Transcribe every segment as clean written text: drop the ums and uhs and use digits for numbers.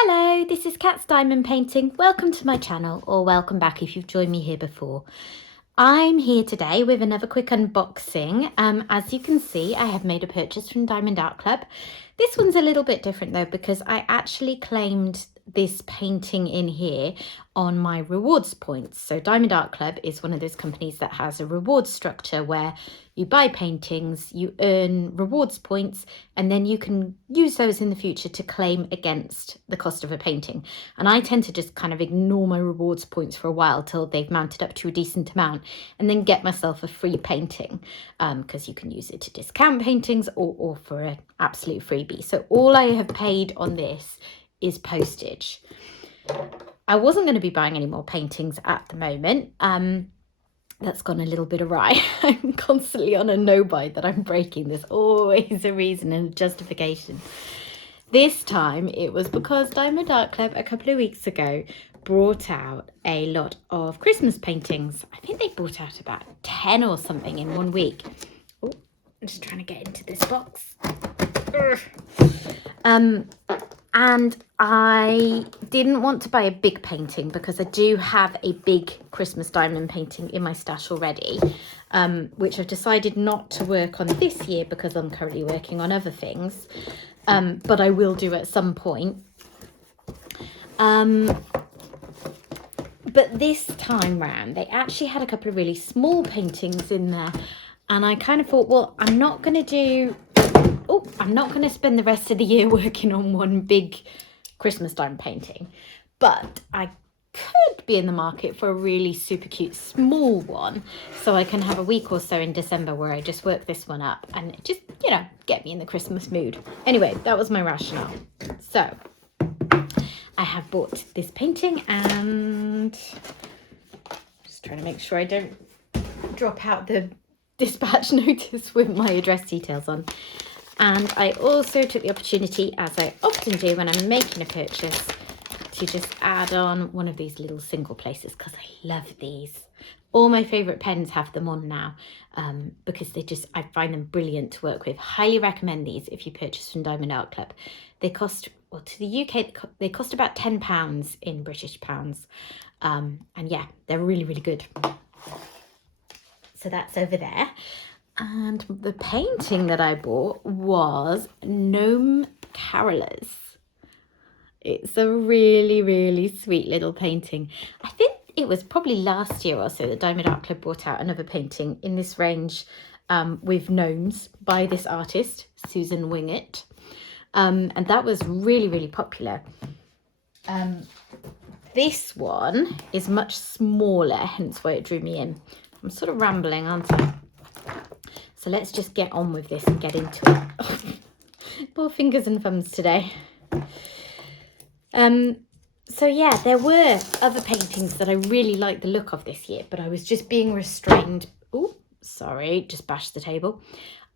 Hello, this is Cat's Diamond Painting. Welcome to my channel, or welcome back if you've joined me here before. I'm here today with another quick unboxing. As you can see, I have made a purchase from Diamond Art Club. This one's a little bit different though, because I actually claimed this painting in here on my rewards points. So Diamond Art Club is one of those companies that has a rewards structure where you buy paintings, you earn rewards points, and then you can use those in the future to claim against the cost of a painting. And I tend to just kind of ignore my rewards points for a while till they've mounted up to a decent amount, and then get myself a free painting, because you can use it to discount paintings or for an absolute freebie. So all I have paid on this is postage. I wasn't going to be buying any more paintings at the moment. That's gone a little bit awry. I'm constantly on a no buy that I'm breaking. There's always a reason and a justification. This time it was because Diamond Art Club a couple of weeks ago brought out a lot of Christmas paintings. I think they brought out about 10 or something in 1 week. Oh, I'm just trying to get into this box. And I didn't want to buy a big painting because I do have a big Christmas diamond painting in my stash already, which I've decided not to work on this year because I'm currently working on other things, but I will do at some point. But this time round, they actually had a couple of really small paintings in there, and I kind of thought, well, I'm not going to spend the rest of the year working on one big Christmas diamond painting, but I could be in the market for a really super cute small one, so I can have a week or so in December where I just work this one up and just, you know, get me in the Christmas mood. Anyway, that was my rationale. So I have bought this painting, and just trying to make sure I don't drop out the dispatch notice with my address details on. And I also took the opportunity, as I often do when I'm making a purchase, to just add on one of these little single places, because I love these. All my favourite pens have them on now, because I find them brilliant to work with. Highly recommend these if you purchase from Diamond Art Club. They cost, well, to the UK, they cost about £10 in British pounds. And yeah, they're really, really good. So that's over there. And the painting that I bought was Gnome Carolers. It's a really, really sweet little painting. I think it was probably last year or so that Diamond Art Club brought out another painting in this range, with gnomes by this artist, Susan Winget. And that was really, really popular. This one is much smaller, hence why it drew me in. I'm sort of rambling, aren't I? So let's just get on with this and get into it. Poor fingers and thumbs today. So yeah, there were other paintings that I really liked the look of this year, but I was just being restrained. Oh, sorry, just bashed the table.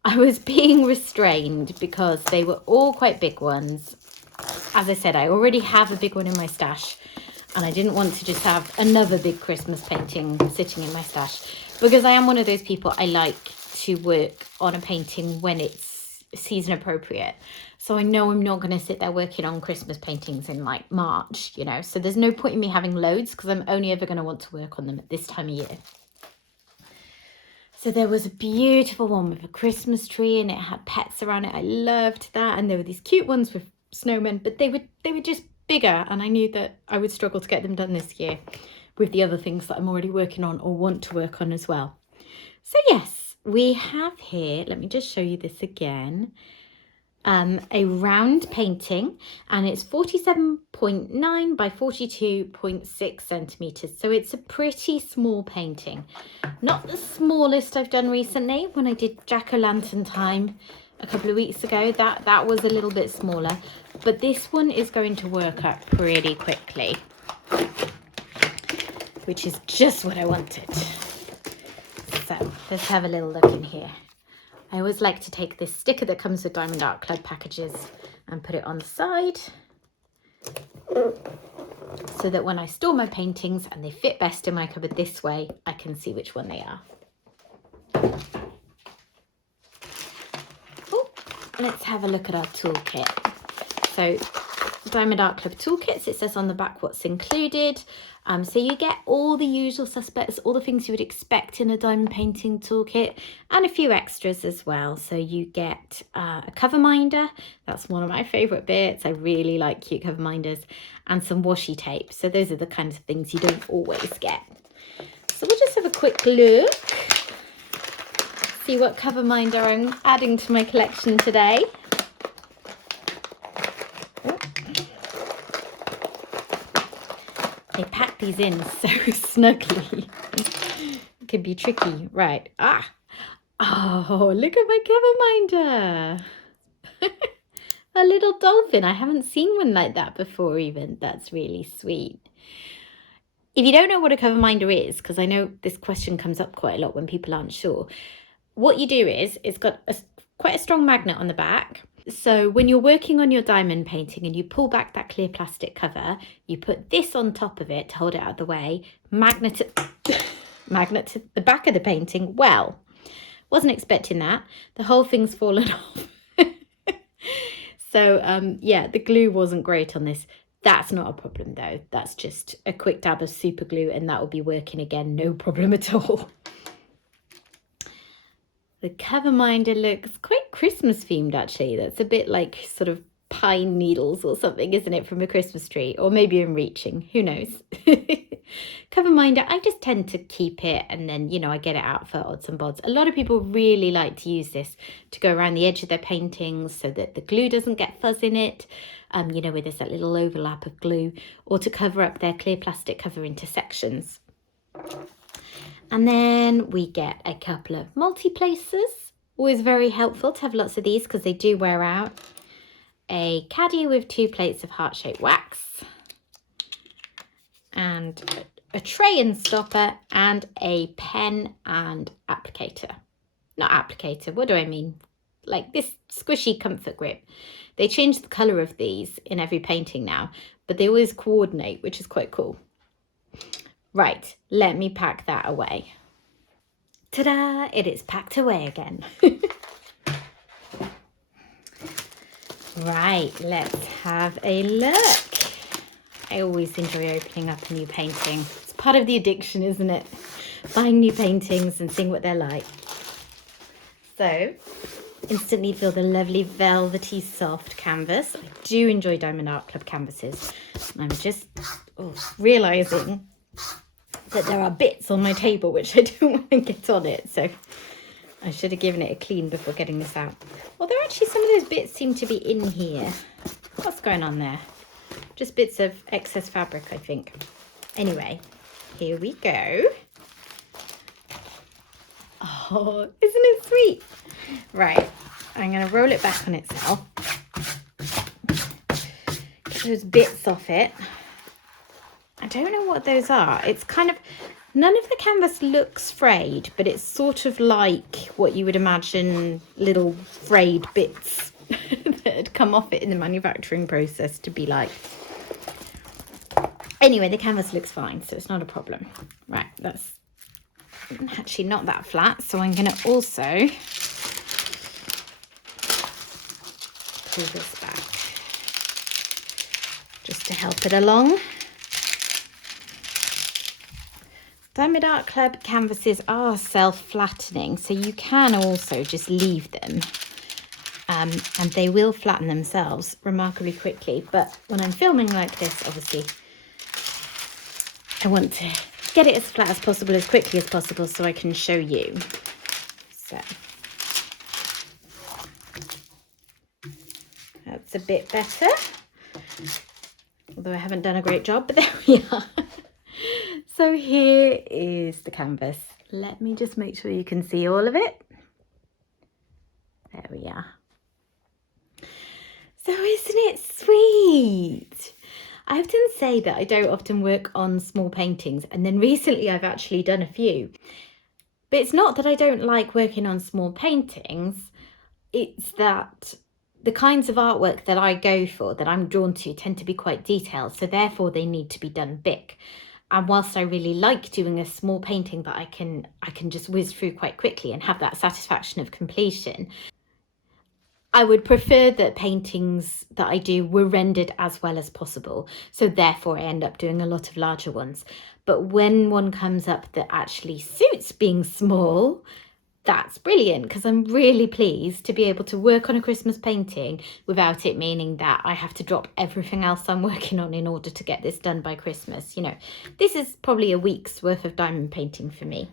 I was being restrained because they were all quite big ones. As I said, I already have a big one in my stash, and I didn't want to just have another big Christmas painting sitting in my stash, because I am one of those people, I like to work on a painting when it's season appropriate. So I know I'm not going to sit there working on Christmas paintings in like March, you know, so there's no point in me having loads, because I'm only ever going to want to work on them at this time of year. So there was a beautiful one with a Christmas tree, and it had pets around it. I loved that. And there were these cute ones with snowmen, but they were just bigger, and I knew that I would struggle to get them done this year with the other things that I'm already working on or want to work on as well. So yes, we have here, let me just show you this again, a round painting, and it's 47.9 by 42.6 centimetres. So it's a pretty small painting. Not the smallest I've done recently. When I did Jack-o'-lantern time a couple of weeks ago, that was a little bit smaller. But this one is going to work up pretty quickly, which is just what I wanted. So let's have a little look in here. I always like to take this sticker that comes with Diamond Art Club packages and put it on the side, so that when I store my paintings and they fit best in my cupboard this way, I can see which one they are. Oh, let's have a look at our toolkit. So Diamond Art Club toolkits. It says on the back what's included. So you get all the usual suspects, all the things you would expect in a diamond painting toolkit, and a few extras as well. So you get a cover minder. That's one of my favourite bits. I really like cute cover minders, and some washi tape. So those are the kinds of things you don't always get. So we'll just have a quick look, see what cover minder I'm adding to my collection today. They pack these in so snugly. It can be tricky. Right. Oh, look at my cover minder. A little dolphin. I haven't seen one like that before even. That's really sweet. If you don't know what a cover minder is, because I know this question comes up quite a lot when people aren't sure, what you do is it's got quite a strong magnet on the back. So when you're working on your diamond painting and you pull back that clear plastic cover, you put this on top of it to hold it out of the way, magnet to the back of the painting. Well, wasn't expecting that. The whole thing's fallen off. So yeah, the glue wasn't great on this. That's not a problem though. That's just a quick dab of super glue and that will be working again, no problem at all. The cover minder looks quite Christmas themed actually. That's a bit like sort of pine needles or something, isn't it, from a Christmas tree? Or maybe I'm reaching, who knows? Cover minder, I just tend to keep it and then, you know, I get it out for odds and bods. A lot of people really like to use this to go around the edge of their paintings so that the glue doesn't get fuzz in it, you know, where there's that little overlap of glue, or to cover up their clear plastic cover into sections. And then we get a couple of multi-placers. Always very helpful to have lots of these because they do wear out. A caddy with 2 plates of heart-shaped wax. And a tray and stopper and a pen and applicator. Not applicator, what do I mean? Like this squishy comfort grip. They change the colour of these in every painting now, but they always coordinate, which is quite cool. Right, let me pack that away. Ta-da! It is packed away again. Right, let's have a look. I always enjoy opening up a new painting. It's part of the addiction, isn't it? Buying new paintings and seeing what they're like. So, instantly feel the lovely velvety soft canvas. I do enjoy Diamond Art Club canvases. I'm just realising that there are bits on my table which I don't want to get on it, so I should have given it a clean before getting this out. Although actually some of those bits seem to be in here. What's going on there? Just bits of excess fabric, I think. Anyway, here we go. Oh, isn't it sweet? Right, I'm going to roll it back on itself. Get those bits off it. I don't know what those are. It's kind of, none of the canvas looks frayed, but it's sort of like what you would imagine little frayed bits that had come off it in the manufacturing process to be like. Anyway, the canvas looks fine, so it's not a problem. Right, that's actually not that flat, so I'm going to also pull this back just to help it along. Diamond Art Club canvases are self-flattening, so you can also just leave them and they will flatten themselves remarkably quickly. But when I'm filming like this, obviously, I want to get it as flat as possible, as quickly as possible, so I can show you. So that's a bit better, although I haven't done a great job, but there we are. So here is the canvas. Let me just make sure you can see all of it. There we are. So isn't it sweet? I often say that I don't often work on small paintings, and then recently I've actually done a few. But it's not that I don't like working on small paintings, it's that the kinds of artwork that I go for, that I'm drawn to, tend to be quite detailed, so therefore they need to be done big. And whilst I really like doing a small painting that I can just whiz through quite quickly and have that satisfaction of completion, I would prefer that paintings that I do were rendered as well as possible. So therefore I end up doing a lot of larger ones. But when one comes up that actually suits being small, that's brilliant, because I'm really pleased to be able to work on a Christmas painting without it meaning that I have to drop everything else I'm working on in order to get this done by Christmas. You know, this is probably a week's worth of diamond painting for me.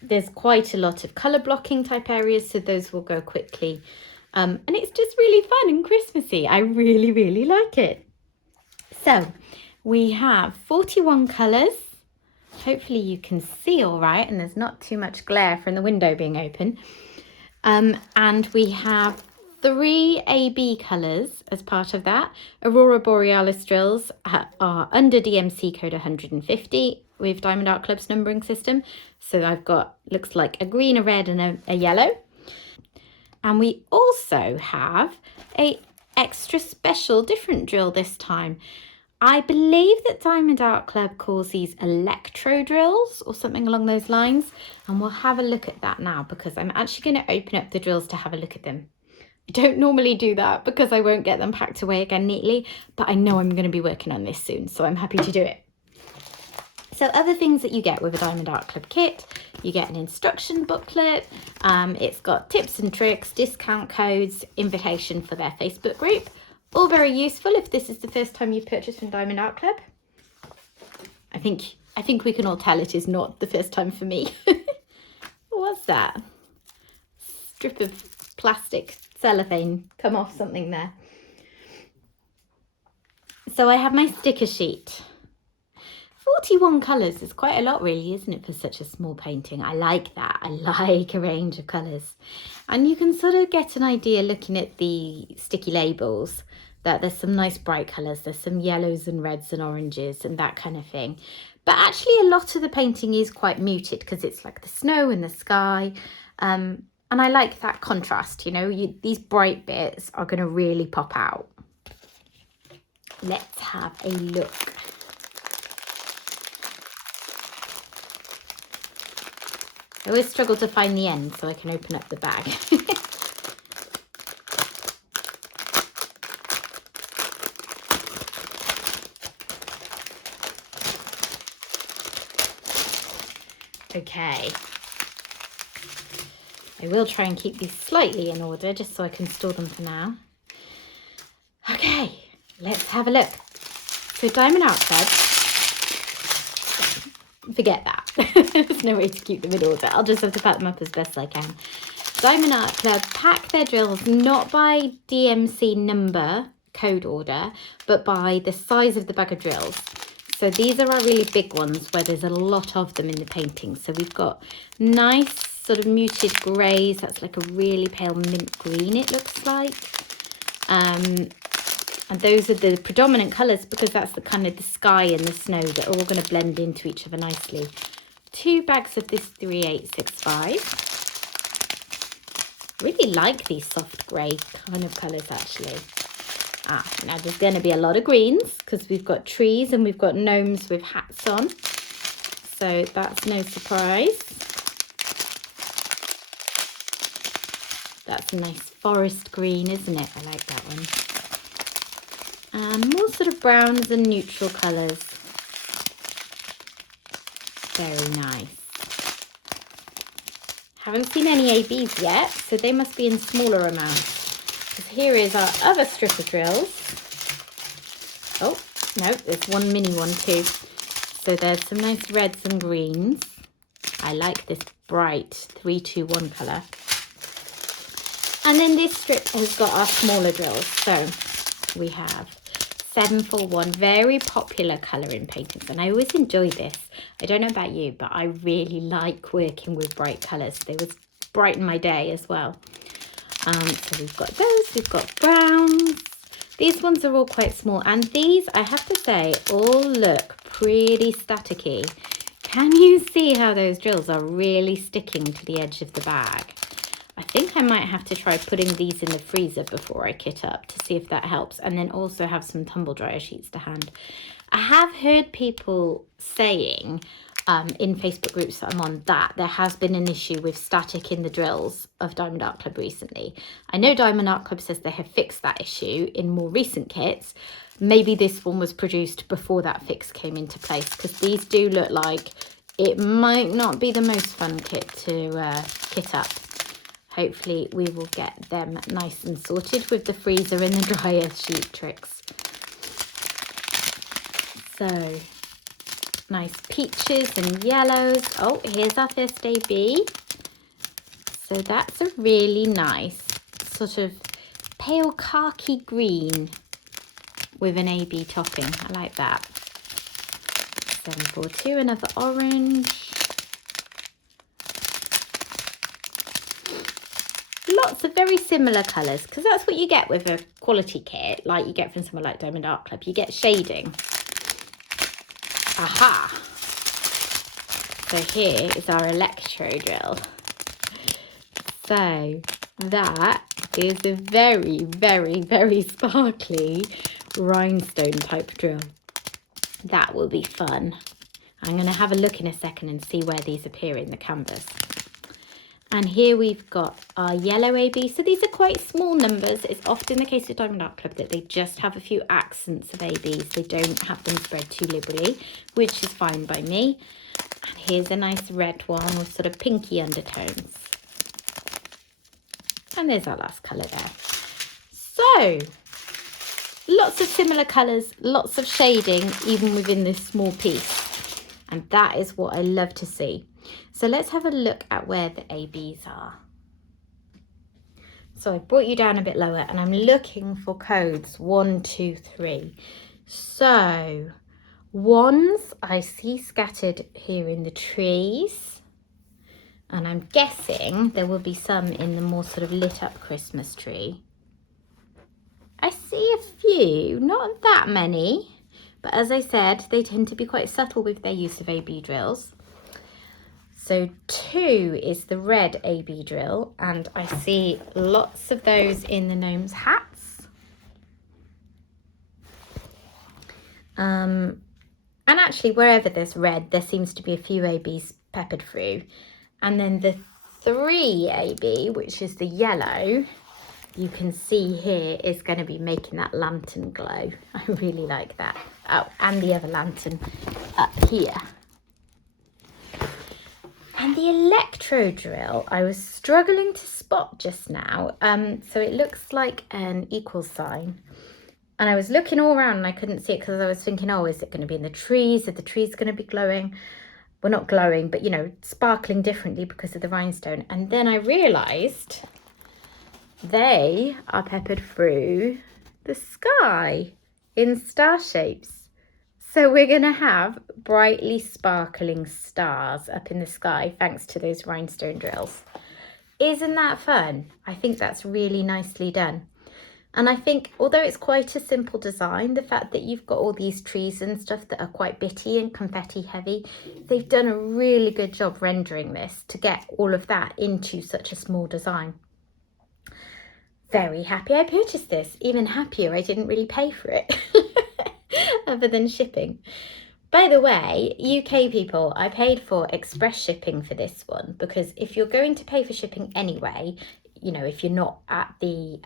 There's quite a lot of colour blocking type areas, so those will go quickly. And it's just really fun and Christmassy. I really, really like it. So we have 41 colours. Hopefully you can see all right, and there's not too much glare from the window being open. And we have 3 AB colours as part of that. Aurora Borealis drills are under DMC code 150 with Diamond Art Club's numbering system. So I've got, looks like a green, a red and a yellow. And we also have a extra special different drill this time. I believe that Diamond Art Club calls these electro drills or something along those lines. And we'll have a look at that now, because I'm actually going to open up the drills to have a look at them. I don't normally do that because I won't get them packed away again neatly, but I know I'm going to be working on this soon, so I'm happy to do it. So other things that you get with a Diamond Art Club kit, you get an instruction booklet. It's got tips and tricks, discount codes, invitation for their Facebook group. All very useful if this is the first time you've purchased from Diamond Art Club. I think we can all tell it is not the first time for me. What's that? Strip of plastic cellophane come off something there. So I have my sticker sheet. 41 colours is quite a lot really, isn't it, for such a small painting? I like that. I like a range of colours. And you can sort of get an idea looking at the sticky labels that there's some nice bright colours. There's some yellows and reds and oranges and that kind of thing. But actually a lot of the painting is quite muted because it's like the snow and the sky. And I like that contrast, you know, these bright bits are going to really pop out. Let's have a look. I always struggle to find the end so I can open up the bag. Okay. I will try and keep these slightly in order just so I can store them for now. Okay, let's have a look. So Diamond Art Club, forget that. There's no way to keep them in order. I'll just have to pack them up as best I can. Diamond Art Club pack their drills not by DMC number, code order, but by the size of the bag of drills. So these are our really big ones where there's a lot of them in the painting. So we've got nice sort of muted greys. That's like a really pale mint green, it looks like. And those are the predominant colours because that's the kind of the sky and the snow that are all going to blend into each other nicely. 2 bags of this 3865. Really like these soft grey kind of colours actually. Now there's going to be a lot of greens because we've got trees and we've got gnomes with hats on. So that's no surprise. That's a nice forest green, isn't it? I like that one. And more sort of browns and neutral colours. Very nice. Haven't seen any ABs yet, so they must be in smaller amounts. Because here is our other strip of drills. Oh, no, there's one mini one too. So there's some nice reds and greens. I like this bright 321 colour. And then this strip has got our smaller drills. So we have 741, very popular colour in paintings. And I always enjoy this. I don't know about you, but I really like working with bright colours. They always brighten my day as well. So we've got those, we've got browns. These ones are all quite small. And these, I have to say, all look pretty staticky. Can you see how those drills are really sticking to the edge of the bag? I think I might have to try putting these in the freezer before I kit up to see if that helps. And then also have some tumble dryer sheets to hand. I have heard people saying, in Facebook groups that I'm on that there has been an issue with static in the drills of Diamond Art Club recently. I know Diamond Art Club says they have fixed that issue in more recent kits. Maybe this one was produced before that fix came into place, because these do look like it might not be the most fun kit to kit up. Hopefully we will get them nice and sorted with the freezer and the dryer sheet tricks. So nice peaches and yellows. Oh, here's our first AB. So that's a really nice sort of pale khaki green with an AB topping. I like that. 742, another orange. Lots of very similar colours, because that's what you get with a quality kit, like you get from somewhere like Diamond Art Club. You get shading. Aha! So here is our electro drill. So that is a very, very, very sparkly rhinestone type drill. That will be fun. I'm going to have a look in a second and see where these appear in the canvas. And here we've got our yellow AB. So these are quite small numbers. It's often the case with Diamond Art Club that they just have a few accents of ABs. They don't have them spread too liberally, which is fine by me. And here's a nice red one with sort of pinky undertones. And there's our last colour there. So, lots of similar colours, lots of shading, even within this small piece. And that is what I love to see. So let's have a look at where the ABs are. So I brought you down a bit lower and I'm looking for codes 1, 2, 3. So ones I see scattered here in the trees. And I'm guessing there will be some in the more sort of lit up Christmas tree. I see a few, not that many, but as I said, they tend to be quite subtle with their use of AB drills. So 2 is the red AB drill, and I see lots of those in the gnomes' hats. And actually, wherever there's red, there seems to be a few ABs peppered through. And then the 3 AB, which is the yellow, you can see here is going to be making that lantern glow. I really like that. Oh, and the other lantern up here. And the electro drill, I was struggling to spot just now. So it looks like an equal sign. And I was looking all around and I couldn't see it because I was thinking, oh, is it going to be in the trees? Are the trees going to be glowing? Well, not glowing, but, you know, sparkling differently because of the rhinestone. And then I realised they are peppered through the sky in star shapes. So we're going to have brightly sparkling stars up in the sky thanks to those rhinestone drills. Isn't that fun? I think that's really nicely done. And I think, although it's quite a simple design, the fact that you've got all these trees and stuff that are quite bitty and confetti heavy, they've done a really good job rendering this to get all of that into such a small design. Very happy I purchased this. Even happier I didn't really pay for it, other than shipping. By the way, UK people, I paid for express shipping for this one, because if you're going to pay for shipping anyway, you know, if you're not at the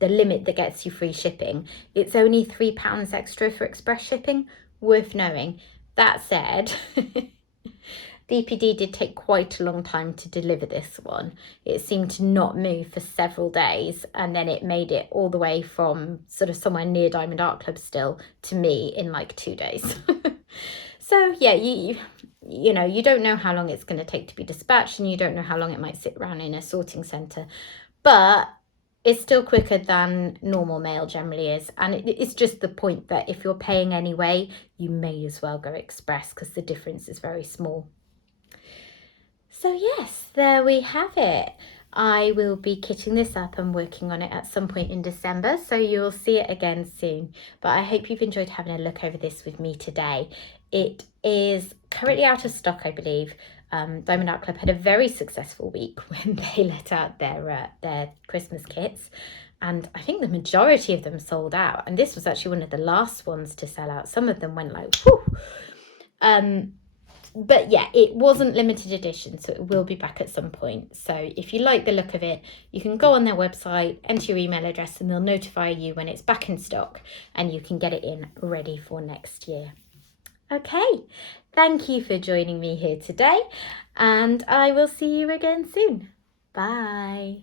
limit that gets you free shipping, it's only £3 extra for express shipping. Worth knowing. That said, DPD did take quite a long time to deliver this one. It seemed to not move for several days, and then it made it all the way from sort of somewhere near Diamond Art Club still to me in like 2 days. So yeah, you know, you don't know how long it's going to take to be dispatched, and you don't know how long it might sit around in a sorting centre, but it's still quicker than normal mail generally is. And it's just the point that if you're paying anyway, you may as well go express because the difference is very small. So yes, there we have it. I will be kitting this up and working on it at some point in December, so you'll see it again soon. But I hope you've enjoyed having a look over this with me today. It is currently out of stock, I believe. Diamond Art Club had a very successful week when they let out their Christmas kits, and I think the majority of them sold out. And this was actually one of the last ones to sell out. Some of them went like, whew. But yeah, it wasn't limited edition, so it will be back at some point. So if you like the look of it, you can go on their website, enter your email address, and they'll notify you when it's back in stock and you can get it in ready for next year. Okay, thank you for joining me here today, and I will see you again soon. Bye.